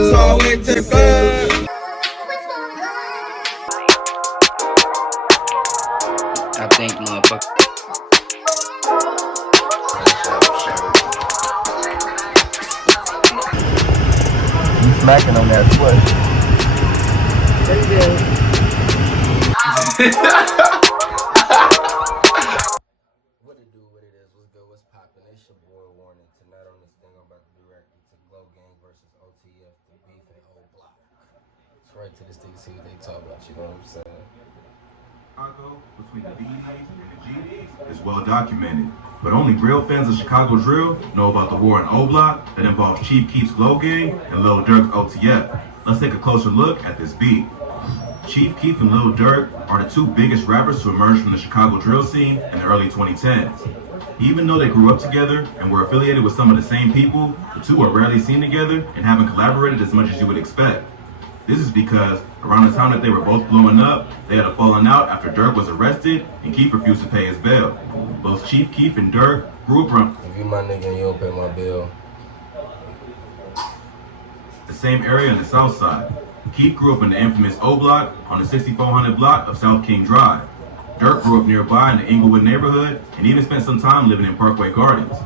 So I went to the club. I think motherfucker. You smacking on that foot. Pretty good. What it do, what it is, what's good, what's poppin'? It's your boy Warren, and tonight on this thing I'm about to be reacting to Glow Gang versus OTF, the beef and old block. It's right to this thing, see what they talk about, you know what I'm saying? Between the BDs and the GDs is well documented, but only real fans of Chicago drill know about the war in O Block that involves Chief Keef's Glow Gang and Lil Durk's OTF. Let's take a closer look at this beef. Chief Keef and Lil Durk are the two biggest rappers to emerge from the Chicago drill scene in the early 2010s. Even though they grew up together and were affiliated with some of the same people, the two are rarely seen together and haven't collaborated as much as you would expect. This is because around the time that they were both blowing up, they had a falling out after Durk was arrested and Keef refused to pay his bail. Both Chief Keef and Durk grew up around If you my nigga and you don't pay my bill. the same area in the South Side. Keef grew up in the infamous O Block on the 6400 block of South King Drive. Durk grew up nearby in the Inglewood neighborhood and even spent some time living in Parkway Gardens.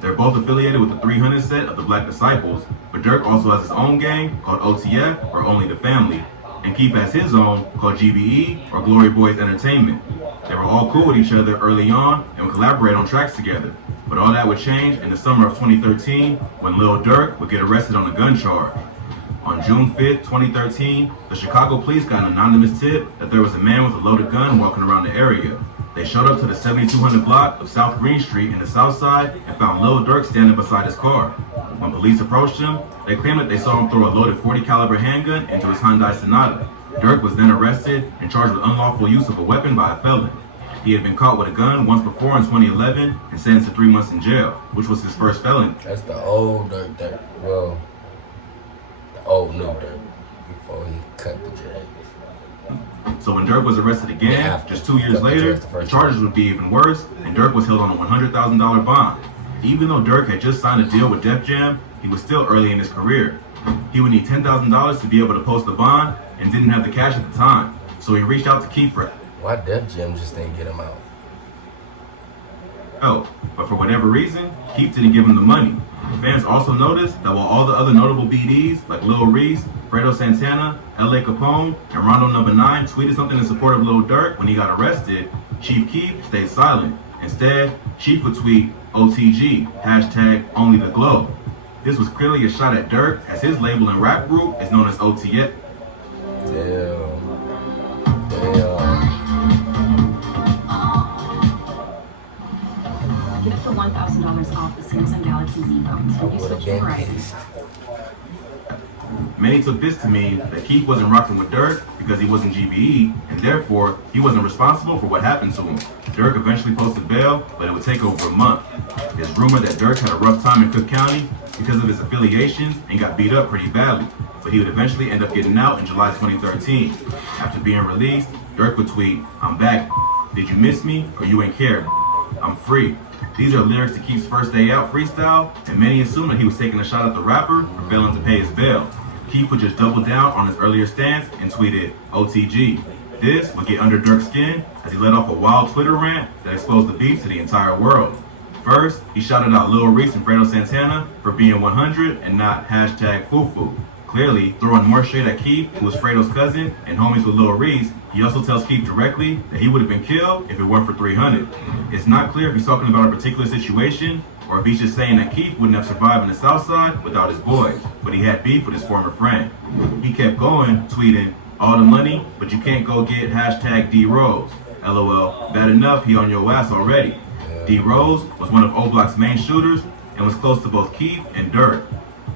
They're both affiliated with the 300 set of the Black Disciples, but Durk also has his own gang called OTF, or Only the Family, and Keef has his own called GBE, or Glory Boys Entertainment. They were all cool with each other early on and would collaborate on tracks together, but all that would change in the summer of 2013 when Lil Durk would get arrested on a gun charge. On June 5th, 2013, the Chicago police got an anonymous tip that there was a man with a loaded gun walking around the area. They showed up to the 7200 block of South Green Street in the South Side and found Lil Durk standing beside his car. When police approached him, they claimed that they saw him throw a loaded .40 caliber handgun into his Hyundai Sonata. Durk was then arrested and charged with unlawful use of a weapon by a felon. He had been caught with a gun once before in 2011 and sentenced to 3 months in jail, which was his first felony. That's the old Durk, well, the old new Durk, before he cut the dreads. So when Durk was arrested again, just 2 years later, the charges would be even worse, and Durk was held on a $100,000 bond. Even though Durk had just signed a deal with Def Jam, he was still early in his career. He would need $10,000 to be able to post the bond, and didn't have the cash at the time. So he reached out to Keef for Why Def Jam just didn't get him out? help, but for whatever reason, Keef didn't give him the money. Fans also noticed that while all the other notable BDs like Lil Reese, Fredo Santana, L.A. Capone, and Rondo No. 9 tweeted something in support of Lil Durk when he got arrested, Chief Keef stayed silent. Instead, Chief would tweet OTG, hashtag only the glow. This was clearly a shot at Durk, as his label and rap group is known as OTF. Damn. Get up to $1,000 off the Samsung Galaxy Z phones when you What a switch to game Verizon. piece. Many took this to mean that Keef wasn't rocking with Durk because he wasn't GBE, and therefore he wasn't responsible for what happened to him. Durk eventually posted bail, but it would take over a month. It's rumored that Durk had a rough time in Cook County because of his affiliations and got beat up pretty badly, but he would eventually end up getting out in July 2013. After being released, Durk would tweet, "I'm back. Did you miss me or you ain't care? I'm free." These are lyrics to Keef's first day out freestyle, and many assume that he was taking a shot at the rapper for failing to pay his bail. Keef would just double down on his earlier stance and tweeted OTG. This would get under Durk's skin as he let off a wild Twitter rant that exposed the beef to the entire world. First, he shouted out Lil Reese and Fredo Santana for being 100 and not hashtag foo-foo. Clearly, throwing more shade at Keef, who was Fredo's cousin and homies with Lil Reese. He also tells Keef directly that he would have been killed if it weren't for 300. It's not clear if he's talking about a particular situation or if he's just saying that Keef wouldn't have survived in the South Side without his boys, but he had beef with his former friend. He kept going, tweeting, "All the money, but you can't go get hashtag D-Rose. LOL, bad enough he on your ass already." D-Rose was one of O Block's main shooters and was close to both Keef and Durk.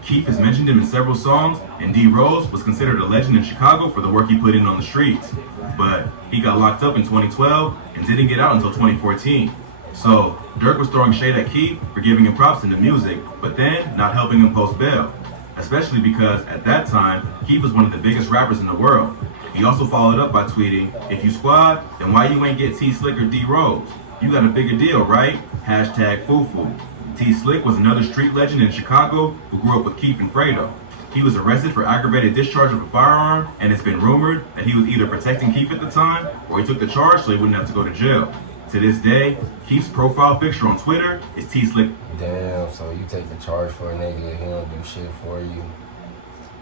Keef has mentioned him in several songs, and D-Rose was considered a legend in Chicago for the work he put in on the streets. But he got locked up in 2012 and didn't get out until 2014. So Durk was throwing shade at Keef for giving him props in the music, but then not helping him post bail. Especially because at that time, Keef was one of the biggest rappers in the world. He also followed up by tweeting, "If you squad, then why you ain't get T-Slick or D-Rose? You got a bigger deal, right? Hashtag foo-foo." T-Slick was another street legend in Chicago who grew up with Keef and Fredo. He was arrested for aggravated discharge of a firearm, and it's been rumored that he was either protecting Keith at the time, or he took the charge so he wouldn't have to go to jail. To this day, Keith's profile picture on Twitter is T-Slick. Damn, so you take the charge for a nigga and he don't do shit for you.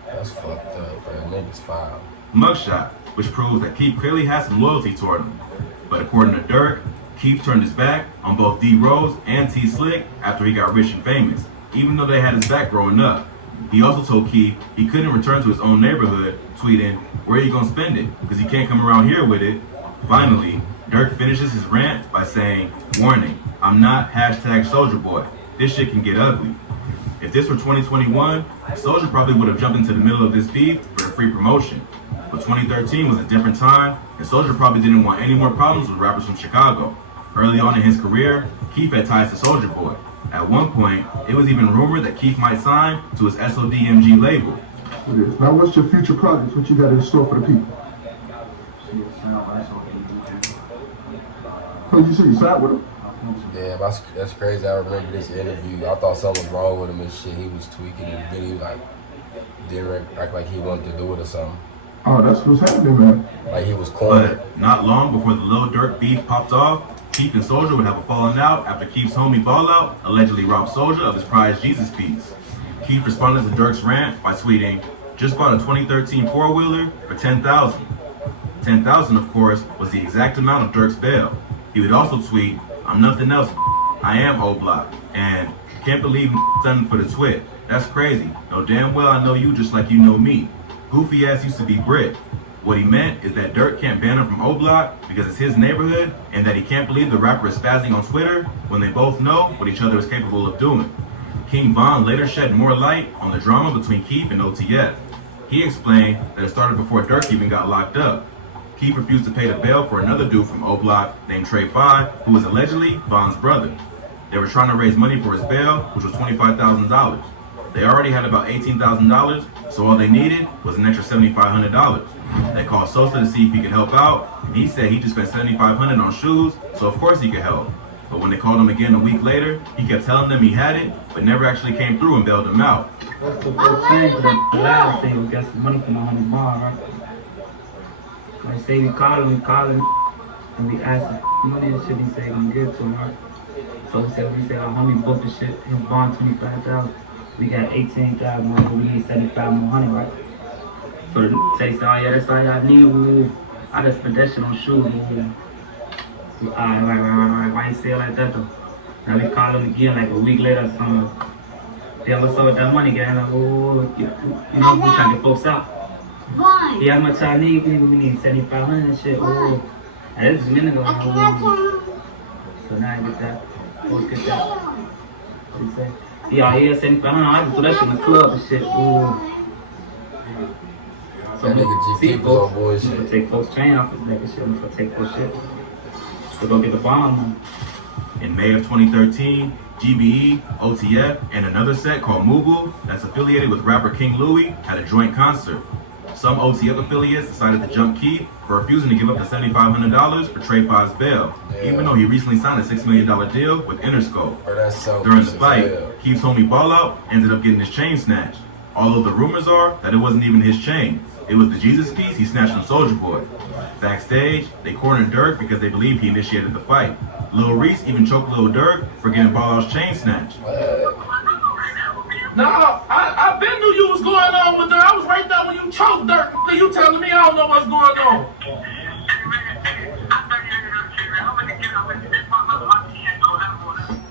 That's fucked up, bro. Niggas foul. Mugshot, which proves that Keith clearly has some loyalty toward him. But according to Dirk, Keith turned his back on both D Rose and T Slick after he got rich and famous, even though they had his back growing up. He also told Keith he couldn't return to his own neighborhood, tweeting, "Where are you gonna spend it? Because he can't come around here with it." Finally, Dirk finishes his rant by saying, "Warning, I'm not #Soldier Boy. This shit can get ugly." If this were 2021, Soulja probably would have jumped into the middle of this beef for a free promotion. But 2013 was a different time, and Soulja probably didn't want any more problems with rappers from Chicago. Early on in his career, Keith had ties to Soulja Boy. At one point, it was even rumored that Keith might sign to his SODMG label. Now, what's your future projects? What you got in store for the people? Oh, you see, you sat with him? Yeah, that's crazy. I remember this interview. I thought something was wrong with him and shit. He was tweaking and then he like didn't act like he wanted to do it or something. Oh, that's what's happening, man. Like he was cornered. But not long before the Lil Durk beef popped off, Keith and Soulja would have a falling out after Keith's homie Ball Out allegedly robbed Soulja of his prized Jesus piece. Keith responded to Durk's rant by tweeting, "Just bought a 2013 four-wheeler for $10,000. $10,000, of course, was the exact amount of Durk's bail. He would also tweet, "I'm nothing else, I am O-Block," and "Can't believe something for the twit. That's crazy. Know damn well I know you just like you know me. Goofy ass used to be Brit." What he meant is that Dirk can't ban him from O-Block because it's his neighborhood, and that he can't believe the rapper is spazzing on Twitter when they both know what each other is capable of doing. King Von later shed more light on the drama between Keith and OTF. He explained that it started before Dirk even got locked up. Keith refused to pay the bail for another dude from O-Block named Trey 5, who was allegedly Von's brother. They were trying to raise money for his bail, which was $25,000. They already had about $18,000, so all they needed was an extra $7,500. They called Sosa to see if he could help out, and he said he just spent $7,500 on shoes, so of course he could help. But when they called him again a week later, he kept telling them he had it, but never actually came through and bailed him out. That's the first thing for the last thing. We got some money from the $100 bar, right? Like say we call him, and we ask him money and shit, he say gonna give it to him, right? So we said our homie booked the shit, his bond 25,000. We got 18,000 more, we need 75 more hundred, right? So the say, "Oh yeah, that's all y'all need, I just spent that shit on shoes, Alright, why you say it like that though?" Now we call him again like a week later or something. Yeah, what's up with that money, guy? Like, you know, we trying to get folks out. Yeah, how much I need? We need 7,500 and shit. Oh, and this is a minute ago. So now I get that. Folks get that. What he say? Yeah, 7,500. I just do that shit in the club and shit. Ooh. So That nigga GP was on bullshit. I'm gonna take folks' chain off his neck and shit. I'm gonna take folks' shit. We're gonna get the bomb on. In May of 2013, GBE, OTF, and another set called Mugu, that's affiliated with rapper King Louie, had a joint concert. Some OTF affiliates decided to jump Keith for refusing to give up the $7,500 for Trey 5's bail, even though he recently signed a $6 million deal with Interscope. During the fight, Keith's homie Ball Out ended up getting his chain snatched. Although the rumors are that it wasn't even his chain. It was the Jesus piece he snatched from Soulja Boy. Backstage, they cornered Dirk because they believe he initiated the fight. Lil Reese even choked Lil Durk for getting Ball Out's chain snatched. Nah, I been knew you was going on with her. I was right there when you choked Dirk. You telling me I don't know what's going on.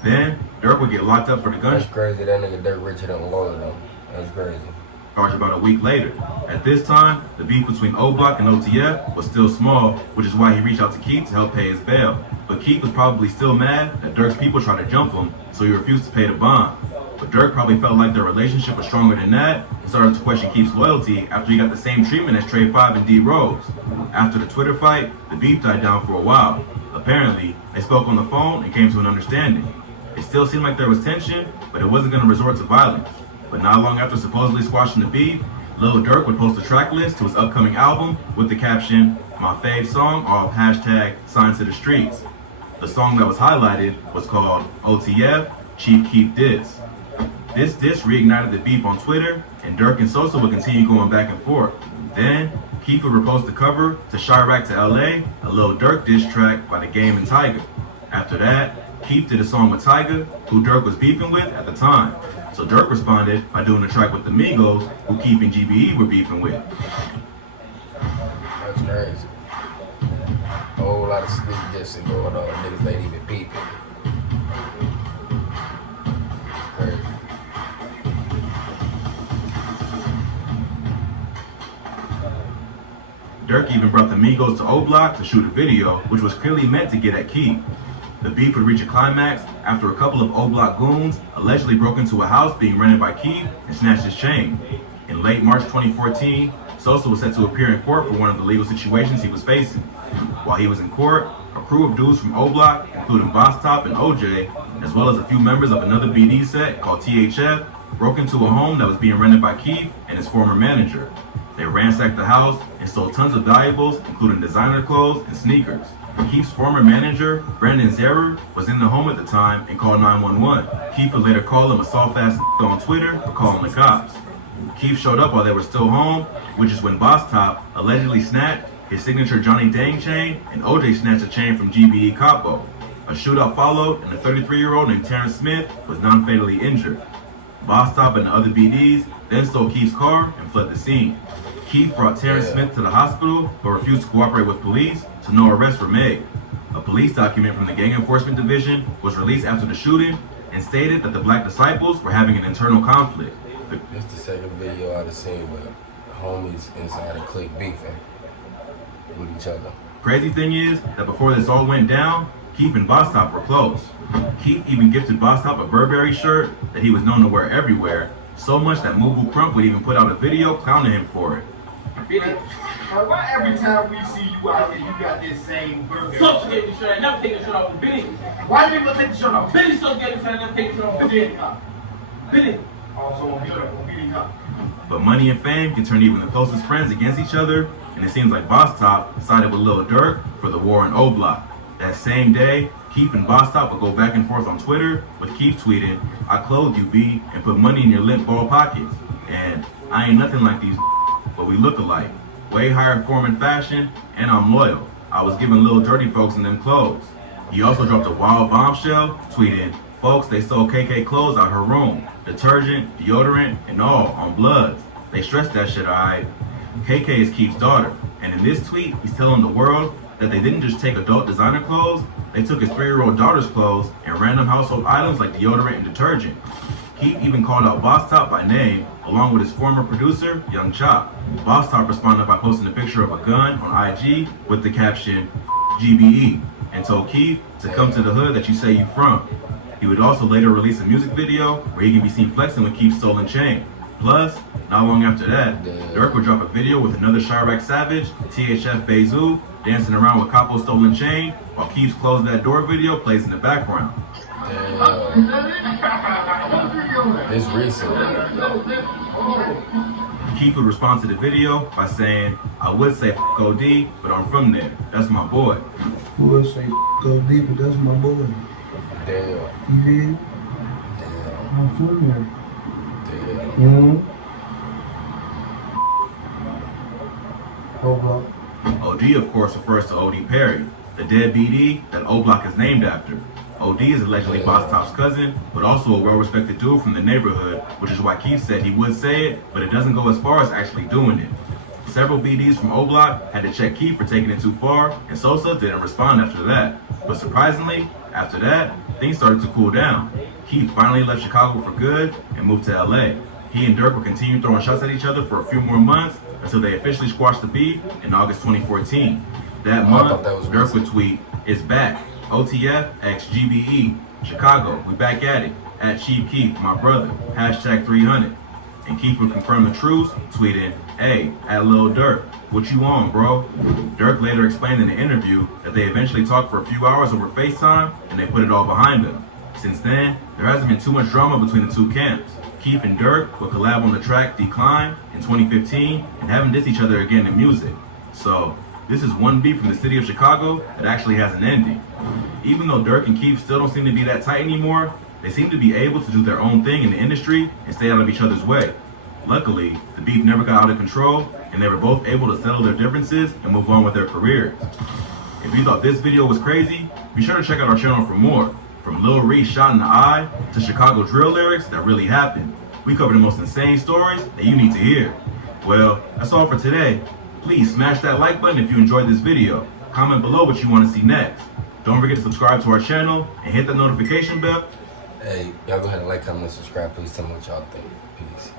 Then, Dirk would get locked up for the gun That's crazy. That nigga Dirk richer than Lola though. That's crazy. charge about a week later. At this time, the beef between O-Block and OTF was still small, which is why he reached out to Keith to help pay his bail. But Keith was probably still mad that Dirk's people tried to jump him, so he refused to pay the bond. But Dirk probably felt like their relationship was stronger than that and started to question Keith's loyalty after he got the same treatment as Trey 5 and D Rose. After the Twitter fight, the beef died down for a while. Apparently, they spoke on the phone and came to an understanding. It still seemed like there was tension, but it wasn't going to resort to violence. But not long after supposedly squashing the beef, Lil Durk would post a track list to his upcoming album with the caption, "My fave song off #Sign to the Streets." The song that was highlighted was called OTF Chief Keef Diss. This reignited the beef on Twitter, and Durk and Sosa would continue going back and forth. Then, Keith would repost the cover to Chirac to LA, a Lil Durk diss track by The Game and Tyga. After that, Keith did a song with Tyga, who Durk was beefing with at the time. So Durk responded by doing a track with the Migos, who Keith and GBE were beefing with. That's crazy. A whole lot of sneak dissing going on. Niggas ain't even peeping. Crazy. Durk even brought the Migos to O Block to shoot a video, which was clearly meant to get at Keith. The beef would reach a climax after a couple of O Block goons allegedly broke into a house being rented by Keith and snatched his chain. In late March 2014, Sosa was set to appear in court for one of the legal situations he was facing. While he was in court, a crew of dudes from O Block, including Boss Top and OJ, as well as a few members of another BD set called THF, broke into a home that was being rented by Keith and his former manager. They ransacked the house and stole tons of valuables, including designer clothes and sneakers. Keith's former manager, Brandon Zerer, was in the home at the time and called 911. Keith would later call him a soft-ass on Twitter for calling the cops. Keith showed up while they were still home, which is when Boss Top allegedly snatched his signature Johnny Dang chain and OJ snatched a chain from GBE Capo. A shootout followed and a 33-year-old named Terrence Smith was non-fatally injured. Boss Top and the other BDs then stole Keith's car and fled the scene. Keith brought Terrence Smith to the hospital but refused to cooperate with police, so no arrests were made. A police document from the Gang Enforcement Division was released after the shooting and stated that the Black Disciples were having an internal conflict. This the second video I've seen with homies inside a clique beefing with each other. Crazy thing is that before this all went down, Keith and Boss Top were close. Keith even gifted Boss Top a Burberry shirt that he was known to wear everywhere, so much that Mubu Crump would even put out a video clowning him for it. Why every time we see you out here, you got this same Burberry? Social gave the shirt, I never take the shirt off the Billy. Why do people take the shirt off? Billy Social gave the shirt, I never take the shirt off the Billy. Billy. Also on beating up. But money and fame can turn even the closest friends against each other, and it seems like Boss Top sided with Lil Durk for the war in O Block. That same day, Keith and Boss Top would go back and forth on Twitter, with Keith tweeting, "I clothed you, B, and put money in your limp ball pockets. And I ain't nothing like these, but we look alike. Way higher form and fashion, and I'm loyal. I was giving little dirty folks in them clothes." He also dropped a wild bombshell, tweeting, "Folks, they stole KK clothes out her room. Detergent, deodorant, and all on Bloods. They stressed that shit, alright." KK is Keith's daughter, and in this tweet, he's telling the world that they didn't just take adult designer clothes, they took his 3-year-old daughter's clothes and random household items like deodorant and detergent. Keith even called out Boss Top by name, along with his former producer, Young Chop. Boss Top responded by posting a picture of a gun on IG with the caption, "GBE," and told Keith to come to the hood that you say you from. He would also later release a music video where he can be seen flexing with Keith's stolen chain. Plus, not long after that, Durk would drop a video with another Chirac Savage, THF Bezu, dancing around with Capo's stolen chain, while Keith's Close That Door video plays in the background. It's recent. Keith would respond to the video by saying, "I would say OD, but I'm from there. That's my boy." Who would say go deep, but that's my boy. Damn. You hear? Damn. I'm from there. Damn. O Block. OD, of course, refers to OD Perry, the dead BD that O Block is named after. OD is allegedly Boss Top's cousin, but also a well-respected dude from the neighborhood, which is why Keith said he would say it, but it doesn't go as far as actually doing it. Several BDs from O Block had to check Keith for taking it too far, and Sosa didn't respond after that. But surprisingly, after that, things started to cool down. Keith finally left Chicago for good and moved to LA. He and Durk would continue throwing shots at each other for a few more months until they officially squashed the beef in August 2014. That month, Durk would tweet, "It's back. OTF x GBE. Chicago, we back at it. At Chief Keith, my brother. Hashtag 300. And Keith would confirm the truce, tweeting, "Hey, at Lil Durk, what you on, bro?" Durk later explained in an interview that they eventually talked for a few hours over FaceTime and they put it all behind them. Since then, there hasn't been too much drama between the two camps. Keith and Durk would collab on the track Decline in 2015 and haven't dissed each other again in music. So, this is one beef from the city of Chicago that actually has an ending. Even though Durk and Keith still don't seem to be that tight anymore, They seem to be able to do their own thing in the industry and stay out of each other's way. Luckily, the beef never got out of control, and they were both able to settle their differences and move on with their careers. If you thought this video was crazy, be sure to check out our channel for more. From Lil Reese shot in the eye to Chicago drill lyrics that really happened. We cover the most insane stories that you need to hear. Well, that's all for today. Please smash that like button if you enjoyed this video. Comment below what you want to see next. Don't forget to subscribe to our channel and hit that notification bell. Hey, y'all go ahead and like, comment, and subscribe. Please tell me what y'all think. Peace.